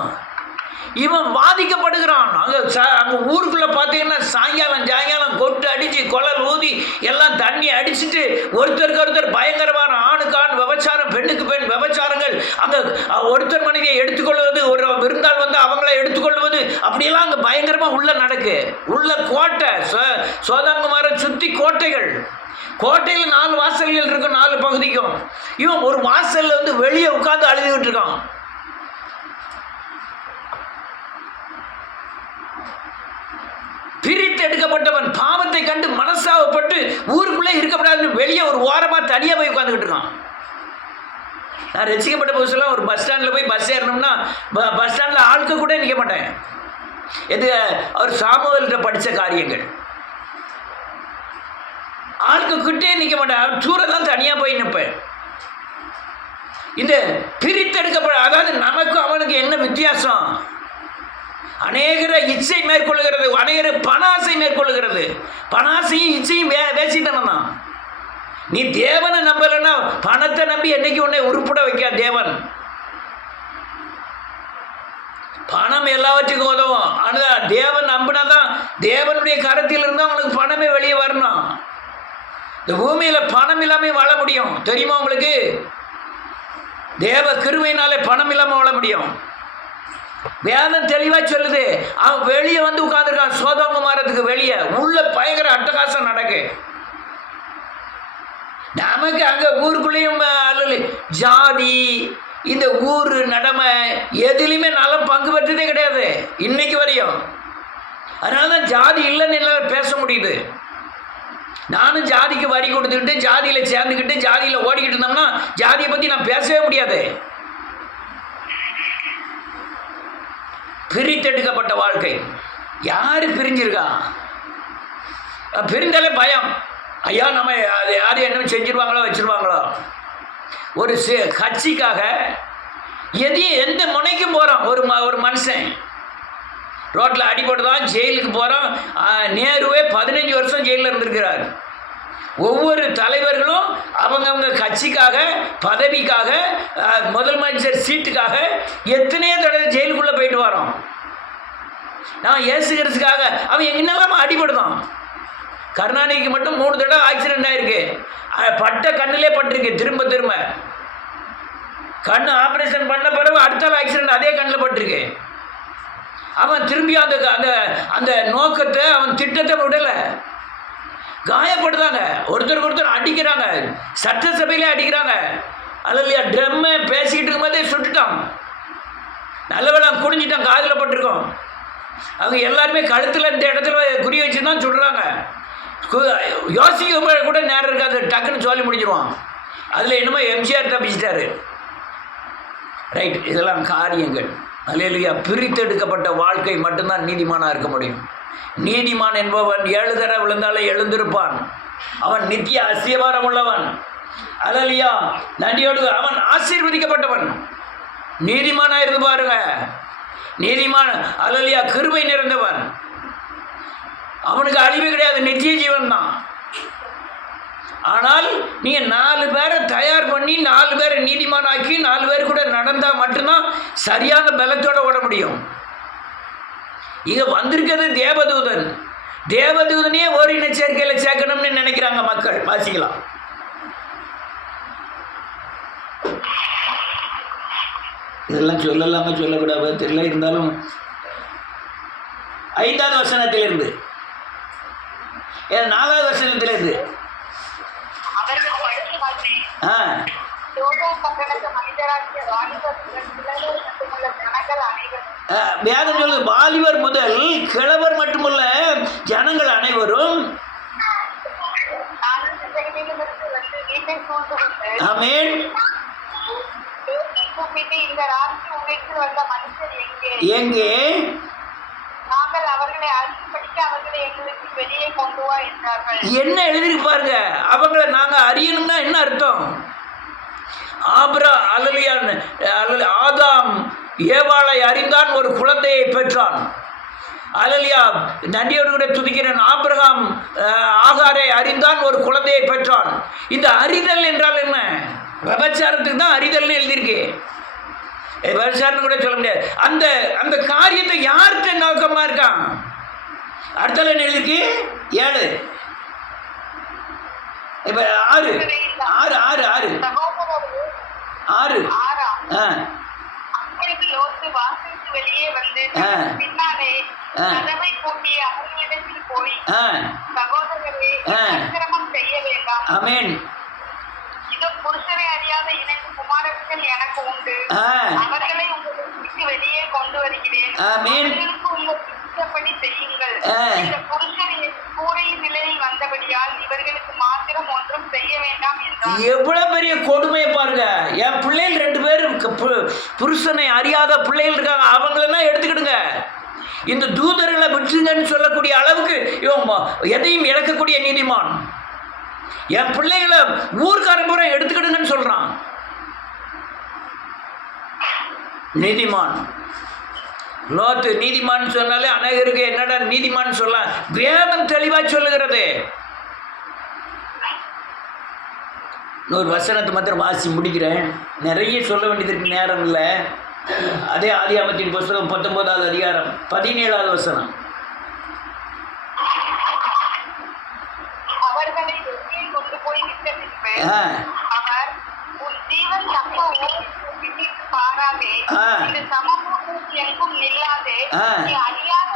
இவன் பாதிக்கப்படுகிறான். அங்கே ஊருக்குள்ளே பார்த்தீங்கன்னா சாயங்காலம் கொட்டு அடித்து குழல் ஊதி எல்லாம் தண்ணி அடிச்சுட்டு ஒருத்தருக்கு ஒருத்தர் பயங்கரமான ஆணுக்கு ஆண் விபச்சாரம், பெண்ணுக்கு பெண் விபச்சாரங்கள். அங்கே ஒருத்தர் மனைவியை எடுத்துக்கொள்வது, ஒரு விருந்தாள் வந்து அவங்கள எடுத்துக்கொள்வது, அப்படியெல்லாம் அங்கே பயங்கரமாக உள்ள நடக்கு. உள்ள கோட்டை, சோதோங்குமாரை சுற்றி கோட்டைகள். கோட்டையில் 4 வாசல்கள் இருக்கும், 4 பகுதிக்கும். இவன் ஒரு வாசல்ல வந்து வெளியே உட்கார்ந்து அழுதுகிட்டு இருக்கான். பிரித்து எடுக்கப்பட்டவன் பாவத்தை கண்டு மனசாவப்பட்டு ஊருக்குள்ளே இருக்கப்படாதுன்னு வெளியே ஒரு ஓரமாக தனியாக போய் உட்காந்துக்கிட்டு இருக்கான். நான் ரசிக்கப்பட்ட புதுசுலாம் ஒரு பஸ் ஸ்டாண்டில் போய் பஸ் ஏறணும்னா பஸ் ஸ்டாண்டில் ஆளுக்க கூட நிற்க மாட்டேன். எது அவர் சாமுவேல்கிட்ட படித்த காரியங்கள். ஆளுக்கு கிட்டே நிற்க மாட்டேன், தூர தான் தனியாக போய் நிற்பேன். இந்த பிரித்தெடுக்கப்பட, அதாவது நமக்கும் அவனுக்கு என்ன வித்தியாசம்? அநேகரை இச்சை மேற்கொள்ளுகிறது, அநேகரை பணாசை மேற்கொள்ளுகிறது. பணாசையும் இச்சையும் வேசித்தனம் தான். நீ தேவனை நம்பலைன்னா பணத்தை நம்பி என்னைக்கு உன்னை உருப்பட வைக்க தேவன். பணம் எல்லாவற்றுக்கும் உதவும். ஆனால் தேவன் நம்பினா தான், தேவனுடைய கரத்தில் இருந்தால் உங்களுக்கு பணமே வெளியே வரணும். இந்த பூமியில் பணம் இல்லாமல் வாழ முடியும், தெரியுமா உங்களுக்கு? தேவ கிருபையினாலே பணம் இல்லாமல் வாழ முடியும். வேதம் தெளிவாக சொல்லுது. அவன் வெளியே வந்து உட்காந்துருக்கான் சோதோம மாறதுக்கு வெளியே, உள்ள பயங்கர அட்டகாசம் நடக்கு. நமக்கு அங்கே ஊருக்குள்ளேயும் ஜாதி, இந்த ஊர் நடமை எதுலையுமே நல்ல பங்கு பெற்றதே கிடையாது இன்னைக்கு வரையும். அதனால தான் ஜாதி இல்லைன்னு எல்லாம் பேச முடியுது. நானும் ஜாதிக்கு வரி கொடுத்துக்கிட்டு, ஜாதியில் சேர்ந்துக்கிட்டு, ஜாதியில் ஓடிக்கிட்டு இருந்தோம்னா ஜாதியை பற்றி நான் பேசவே முடியாது. பிரித்தெடுக்கப்பட்ட வாழ்க்கை. யார் பிரிஞ்சிருக்கா? பிரிந்தாலே பயம். ஐயா நம்ம அது யாரும் என்ன செஞ்சிருவாங்களோ வச்சுருவாங்களோ. ஒரு கட்சிக்காக எந்த முனைக்கும் போகிறான் ஒரு மனுஷன். ரோட்டில் அடிபட்டு தான் ஜெயிலுக்கு போகிறான். நேருவே 15 வருஷம் ஜெயிலில் இருந்திருக்கிறார். ஒவ்வொரு தலைவர்களும் அவங்கவுங்க கட்சிக்காக, பதவிக்காக, முதலமைச்சர் சீட்டுக்காக எத்தனையோ தடவை ஜெயிலுக்குள்ளே போயிட்டு வரோம். நான் ஏசுகிறதுக்காக அவன் எங்கென்னெல்லாம் அடிபடுதான். கருணாநிதிக்கு மட்டும் 3 தடவை ஆக்சிடெண்ட் ஆகிருக்கு. பட்ட கண்ணிலே பட்டிருக்கு. திரும்ப திரும்ப கண் ஆப்ரேஷன் பண்ண பிறகு அடுத்த ஆக்சிடெண்ட் அதே கண்ணில் பட்டிருக்கு. அவன் திரும்பி அந்த அந்த அந்த நோக்கத்தை, அவன் திட்டத்தை விடலை. காயப்படுதாங்க, ஒருத்தருக்கு ஒருத்தர் அடிக்கிறாங்க, சட்டசபையிலே அடிக்கிறாங்க. அல்லையா ட்ரம்மை பேசிக்கிட்டு இருக்கும்போதே சுட்டுட்டான். நல்லவேளை குடிஞ்சிட்டான், காதில் பட்டிருக்கோம். அவங்க எல்லாருமே கழுத்தில் இந்த இடத்துல குறி வச்சு தான் சுடுறாங்க. யோசிக்க கூட நேரம் இருக்காது, டக்குன்னு சொல்லி முடிச்சிருவான். அதில் என்னமோ எம்ஜிஆர் தப்பிச்சிட்டாரு. ரைட், இதெல்லாம் காரியங்கள். அல்லேலூயா. பிரித்தெடுக்கப்பட்ட வாழ்க்கை மட்டும்தான் நீதிமானாக இருக்க முடியும். நீதிமான் என்பவன் 7 தடவை விழுந்தாலே எழுந்திருப்பான். அவன் நித்திய அசியபாரம் உள்ளவன். அல்லேலூயா. நன்றியோடு அவன் ஆசீர்வதிக்கப்பட்டவன். நீதிமானாக இருந்து பாருங்க. நீதிமான் அல்லேலூயா கிருபை நிறைந்தவன். அவனுக்கு அழிவு கிடையாது, நித்திய ஜீவன் தான். ஆனால் நீங்கள் 4 பேரை தயார் பண்ணி 4 பேரை நீதிமானாக்கி 4 பேர் கூட நடந்தால் மட்டும்தான் சரியான பலத்தோடு ஓட முடியும். இங்கே வந்திருக்கிறது தேவதூதன். தேவதூதனே ஓரின சேர்க்கையில் சேர்க்கணும்னு நினைக்கிறாங்க மக்கள். வாசிக்கலாம். இதெல்லாம் சொல்லலாமா சொல்லக்கூடாது தெரியல. இருந்தாலும் 5வது வசனத்திலிருந்து 4வது வசனத்திலிருந்து வேதம் சொல்லுது, வாலிபர் முதல் கிழவர் மட்டுமல்ல ஜனங்கள் அனைவரும் ஆமென். எங்கே என்ன எழுதிருக்கு பாருங்க. அவங்களை நாங்கள் அறியணும்னா என்ன அர்த்தம்? ஆதாம் ஏவாளை அறிந்தான், ஒரு குழந்தையை பெற்றான். அல்லேலூயா. நன்றியோடு கூட துதிக்கிறேன். ஆபிரகாம் ஆகாரை அறிந்தான், ஒரு குழந்தையை பெற்றான். இந்த அறிதல் என்றால் என்ன? விபச்சாரத்துக்கு தான் அறிதல்னு எழுதியிருக்கு. விபச்சாரம் கூட சொல்ல முடியாது. அந்த அந்த காரியத்தை யார்கிட்ட நோக்கமாக இருக்கான்? அடுத்தல என்ன எழுதிருக்கு? 7 இப்போ 6 6 6 6 6 வெளியே வந்து பின்னாலே கதவை பூட்டி அவர்களிடத்தில் போய் சகோதரரே அக்கிரமம் செய்ய வேண்டாம். ஆமென். இதோ புருஷரை அறியாத 2 குமாரர்கள் எனக்கு உண்டு. அவர்களை உங்களுக்கு வெளியே கொண்டு வருகிறேன். அவர்களுக்கு உங்கள் இஷ்டப்படி செய்யுங்கள். இந்த புருஷர் கூரையின் நிலையில் வந்தபடியால் இவர்களுக்கு மாத்திரம் ஒன்றும் செய்ய வேண்டாம் என்றார். எவ்வளவு பெரிய கொடுமையை பாருங்க. என் பிள்ளைகள் 2 பேர் புருஷனை அறியாத பிள்ளைகள் இருக்காங்க, அவங்களெல்லாம் எடுத்துக்கிடுங்க. இந்த தூதர்களை விட்டுருங்கன்னு சொல்லக்கூடிய அளவுக்கு எதையும் இழக்கக்கூடிய நீதிமான். என் பிள்ளைகளை ஊர்க்காரன் பூரா எடுத்துக்கிடுங்கன்னு சொல்றான் நீதிமான். லோத்து நீதிமான் சொன்னாலே அநேகருக்கு என்னடா நீதிமான் சொல்ல, வேதம் தெளிவாக சொல்லுகிறது. இன்னொரு வசனத்தை மாத்திரம் வாசி முடிக்கிறேன். நிறைய சொல்ல வேண்டியதுக்கு நேரம் இல்லை. அதே ஆதியாகமத்தின் புஸ்தகம் 19வது அதிகாரம் 17வது வசனம். அவர்களை வெளியே கொண்டு போய் விட்ட பின்பு அவர், உன் ஜீவன் தப்ப ஓடி பாராதே, இந்த சமபூமிக்கு எங்கும் நில்லாதே, நீ அழியாத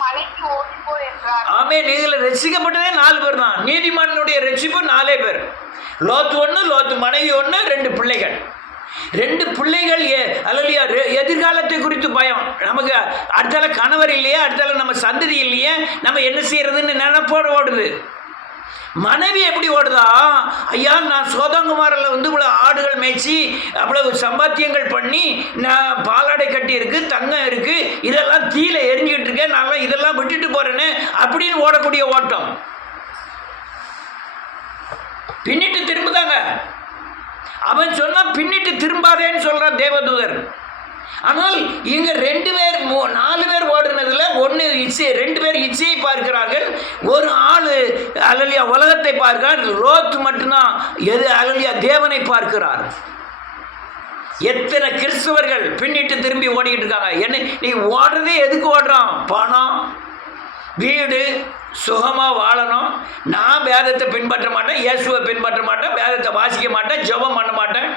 மலைக்கு ஓடிப்போ என்றார். ஆமென். இதுல ரட்சிக்கப்பட்டதே 4 பேர் தான். நீதிமானுடைய ரட்சிப்பு 4 பேர். லோத்து 1, லோத்து மனைவி 1, 2 பிள்ளைகள். 2 பிள்ளைகள். அல்லையா, எதிர்காலத்தை குறித்து பயம். நமக்கு அடுத்தால கணவர் இல்லையே, அடுத்தால நம்ம சந்ததி இல்லையே, நம்ம என்ன செய்யறதுன்னு நினைப்போடு ஓடுது. மனைவி எப்படி ஓடுதா, ஐயா நான் சோதங்குமாரில் வந்து இவ்வளோ ஆடுகள் மேய்ச்சி அவ்வளவு சம்பாத்தியங்கள் பண்ணி நான் பாலாடை கட்டி இருக்கு, தங்கம் இருக்கு, இதெல்லாம் தீயில எரிஞ்சுக்கிட்டு இருக்கேன், நான் இதெல்லாம் விட்டுட்டு போறேன்னு அப்படின்னு ஓடக்கூடிய ஓட்டம். பின்னிட்டு திரும்புதாங்க. அவன் சொன்னா பின்னிட்டு திரும்பாதேன்னு சொல்றான் தேவதூதர். ஆனால் இங்க 2 பேர் 4 பேர் ஓடுனதுல 2 பேர் இச்சையை பார்க்கிறார்கள், ஒரு ஆளு அல்லலியா உலகத்தை பார்க்கிறார். லோத் மட்டும்தான் அல்லலியா தேவனை பார்க்கிறார். எத்தனை கிறிஸ்தவர்கள் பின்னிட்டு திரும்பி ஓடிக்கிட்டு இருக்காங்க. என்ன நீ ஓடுறதே எதுக்கு ஓடுறான்? பணம், வீடு, சுகமாக வாழணும். நான் வேதத்தை பின்பற்ற மாட்டேன், இயேசுவை பின்பற்ற மாட்டேன், வேதத்தை வாசிக்க மாட்டேன், ஜெபம் பண்ண மாட்டேன்.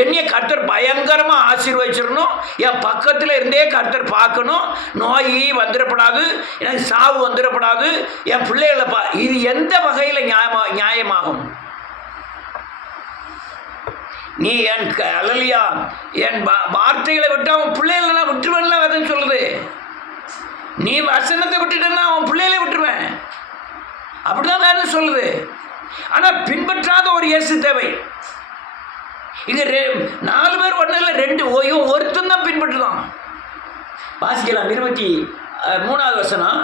என்னைய கர்த்தர் பயங்கரமாக ஆசீர்வதிச்சிடணும், என் பக்கத்தில் இருந்தே கர்த்தர் பார்க்கணும், நோய் வந்துடப்படாது, எனக்கு சாவு வந்துடப்படாது, என் பிள்ளைகளை இது எந்த வகையில் நியாயமாகும்? நீ என் அல்லலியா என் வார்த்தைகளை விட்டு அவன் பிள்ளைகளை நான் விட்டுருவேன்ல வேதம் சொல்லுது. நீ வசனத்தை விட்டுட்டேன்னா அவன் பிள்ளைகளை விட்டுருவேன், அப்படிதான் வேதம் சொல்லுது. ஆனால் பின்பற்றாத ஒரு இயேசு தேவை. இங்க 4 பேர் ஒன்றும் இல்லை, 2 ஒருத்தன் தான் பின்பற்றுதான். வாசிக்கலாம் 23வது வசனம்.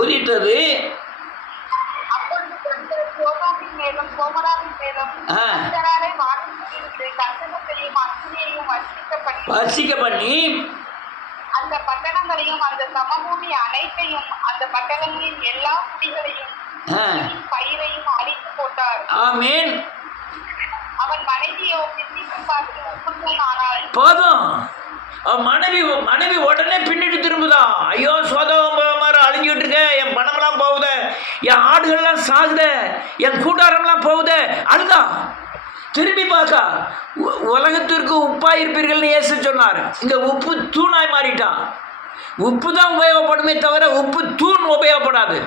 உதித்தது. வர்ஷிக்க பண்ணி அந்த பட்டணங்களையும் அந்த சமபூமி அனைத்தையும் அந்த பட்டணங்களின் எல்லா குடிகளையும் பயிரையும் அழித்து போட்டார். ஆமென். அவன் மனைவியோ பின்னிட்டு பார்த்து உப்புத்தூணானாள். போதும். மனைவி உடனே பின்னிட்டு திரும்புதான். ஐயோ சோதோமார அழிஞ்சிட்டு இருக்க, என் பணமெல்லாம் போகுத, என் ஆடுகள்லாம் சாகுத, என் கூட்டாரம்லாம் போகுத, அழுதான். திரும்பி பார்க்கா, உலகத்திற்கு உப்பாக இருப்பீர்கள்னு இயேசு சொன்னார். இங்கே உப்பு தூணாய் மாறிட்டான். உப்பு தான் உபயோகப்படுமே தவிர உப்பு தூண் உபயோகப்படாது.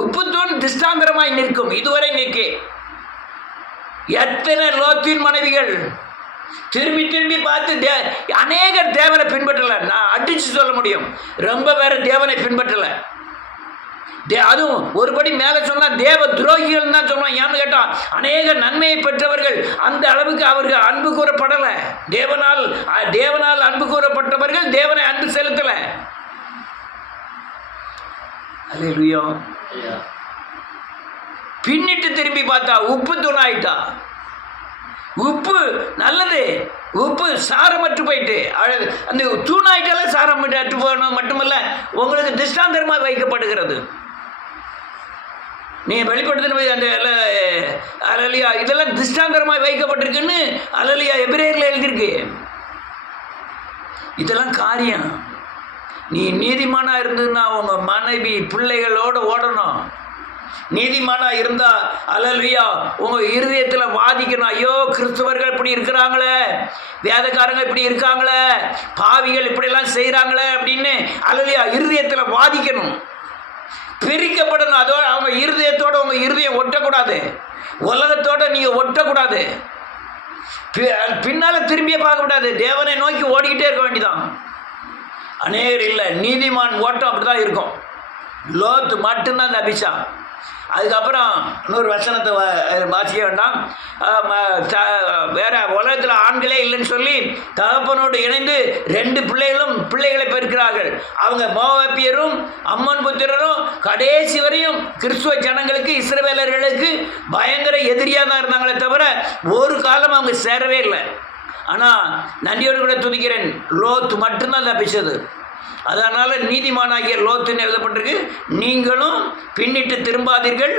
உப்பு தூண் திஷ்டாந்தரமாய் நிற்கும், இதுவரை நிற்க. எத்தனை லோத்தின் மனைவிகள் திரும்பி திரும்பி பார்த்து அநேகர் தேவனை பின்பற்றலை. நான் அடித்து சொல்ல முடியும், ரொம்ப பேர் தேவனை பின்பற்றலை. அதுவும் ஒருபடி மேலே சொன்னால் தேவ துரோகிகள் தான் சொல்லுவான். ஏன்னு கேட்டால் அநேக நன்மையை பெற்றவர்கள் அந்த அளவுக்கு அவர்கள் அன்பு கூறப்படலை. தேவனால் அன்பு கூறப்பட்டவர்கள் தேவனை அன்பு செலுத்தலை. அல்லேலூயா. பின்னிட்டு திரும்பி பார்த்தா உப்பு தூணாயிட்டா. உப்பு நல்லது, உப்பு சாரமற்று போயிட்டு அந்த தூணாயிட்டால சாரமற்று போகணும் மட்டுமல்ல, உங்களுக்கு திஷ்டாந்தரமாக வைக்கப்படுகிறது. நீ வெளிப்படுத்தின அந்த அலலியா இதெல்லாம் திஷ்டாந்தரமாக வைக்கப்பட்டிருக்குன்னு அலலியா எபிரேயர்ல எழுதியிருக்கு. இதெல்லாம் காரியம். நீ நீதிமானா இருந்ததுன்னா உங்க மனைவி பிள்ளைகளோடு ஓடணும். நீதிமானா இருந்தா அல்லேலூயா உங்க இருதயத்தில் வாதிக்கணும். ஐயோ கிறிஸ்தவர்கள் இப்படி இருக்கிறாங்களே, வேதக்காரங்க இப்படி இருக்காங்களே, பாவிகள் இப்படிலாம் செய்கிறாங்களே அப்படின்னு அல்லேலூயா இருதயத்தில் வாதிக்கணும், பிரிக்கப்படணும். அதோட அவங்க இருதயத்தோடு உங்க இருதயம் ஒட்டக்கூடாது, உலகத்தோடு நீங்கள் ஒட்டக்கூடாது, பின்னால் திரும்பியே பார்க்கக்கூடாது, தேவனை நோக்கி ஓடிக்கிட்டே இருக்க வேண்டியதான். அநேகர் இல்லை, நீதிமான் ஓட்டம் அப்படி தான் இருக்கும். லோத்து மட்டும்தான் தப்பிச்சான். அதுக்கப்புறம் இன்னொரு வசனத்தை வாசிக்க வேண்டாம். வேற உலகத்தில் ஆண்களே இல்லைன்னு சொல்லி தகப்பனோடு இணைந்து 2 பிள்ளைகளை பெருக்கிறார்கள். அவங்க மோவாபியரும் அம்மன் புத்திரரும் கடைசி வரையும் கிறிஸ்துவ ஜனங்களுக்கு இஸ்ரவேலர்களுக்கு பயங்கர எதிரியாக தான் இருந்தாங்களே தவிர ஒரு காலம் அவங்க சேரவே இல்லை. ஆனால் நன்றியோடு கூட துதிக்கிறேன், லோத்து மட்டும்தான் தப்பிச்சது. அதனால் நீதிமானாகிய லோத்துன்னு எழுதப்பட்டிருக்கு. நீங்களும் பின்னிட்டு திரும்பாதீர்கள்,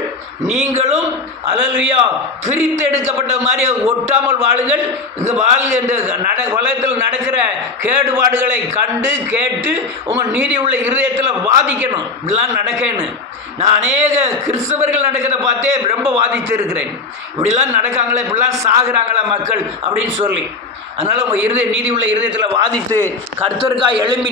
நீங்களும் அல்லேலூயா பிரித்தெடுக்கப்பட்ட மாதிரி ஒட்டாமல் வாழுங்கள். இங்கே இந்த உலகத்தில் நடக்கிற கேடுபாடுகளை கண்டு கேட்டு உங்கள் நீதி உள்ள இருதயத்தில் வாதிக்கணும். இப்படிலாம் நடக்கணும். நான் அநேக கிறிஸ்தவர்கள் நடக்கிறத பார்த்தே ரொம்ப வாதித்து இருக்கிறேன். இப்படிலாம் நடக்காங்களே, இப்படிலாம் சாகுறாங்களா மக்கள் அப்படின்னு சொல்லி. அதனால் உங்கள் நீதி உள்ள இருதயத்தில் வாதித்து கர்த்தருக்காக எழும்பி